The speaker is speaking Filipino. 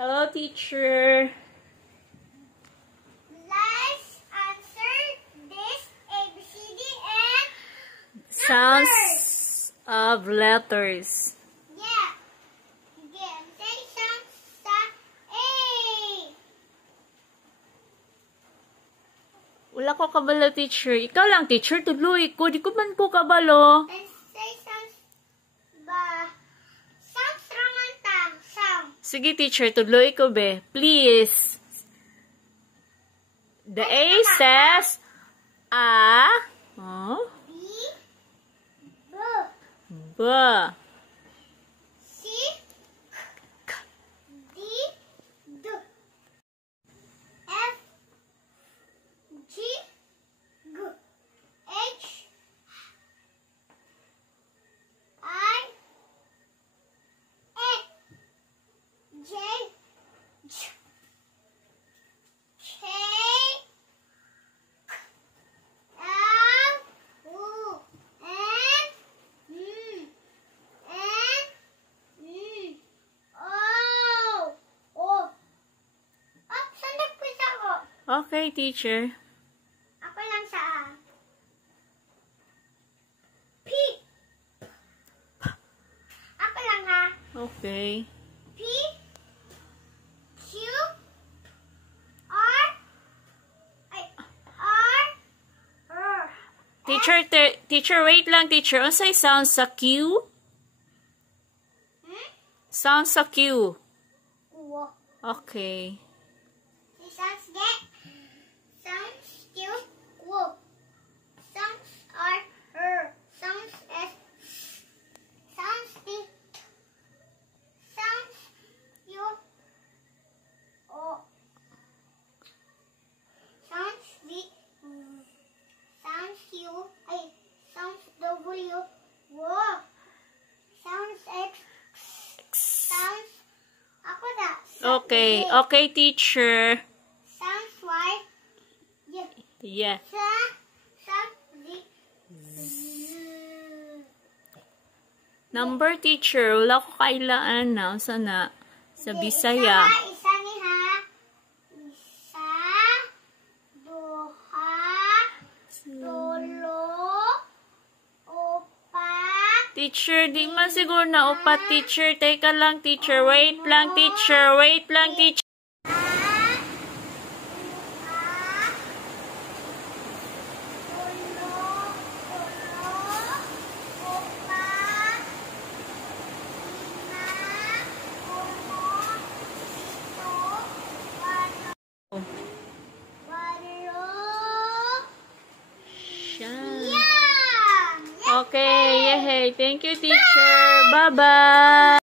Hello, teacher. Let's answer this ABCD and Sounds of letters. yeah. Again, say sounds sa A. Wala ko kabalo, teacher. Ikaw lang, teacher. Tuloy ko. Di ko man ko kabalo. And say sounds ba. Sounds ramantang. Sound. Sige, teacher. Tuloy ko, be. Please. The A says, A. Oh. B. B. B. C. K. D. D. F. G. G. H. I. A. J. J. K. L. U. N. O. O. Saan nagpisa ko? Okay, teacher. Ako lang sa A. P. Ako lang ha. Okay. P. Q. R. Ay, R. R. Teacher, wait lang, teacher. Unsay sound sa Q? Sound sa Q. Uwo. Okay. Si sounds get. Sounds Q. Wo. Sounds R. R. Sounds S. Sounds T. Sounds U. O. Sounds V. Sounds U. Ay. Sounds W. Wo. Sounds X. Sounds. Ako na. Okay. Z. Okay, teacher. Sounds Y. Yeah. Yeah. Sounds Z. Number, teacher. Wala ko kailaan na. Sana. Sa Bisaya. Isa ni ha. Isa. Duha. Tulo. Upat. Teacher, di man siguro na upat, teacher. Teka lang, teacher. Wait lang, teacher. Wait lang, teacher. Okay, yay. Thank you, teacher. Bye-bye.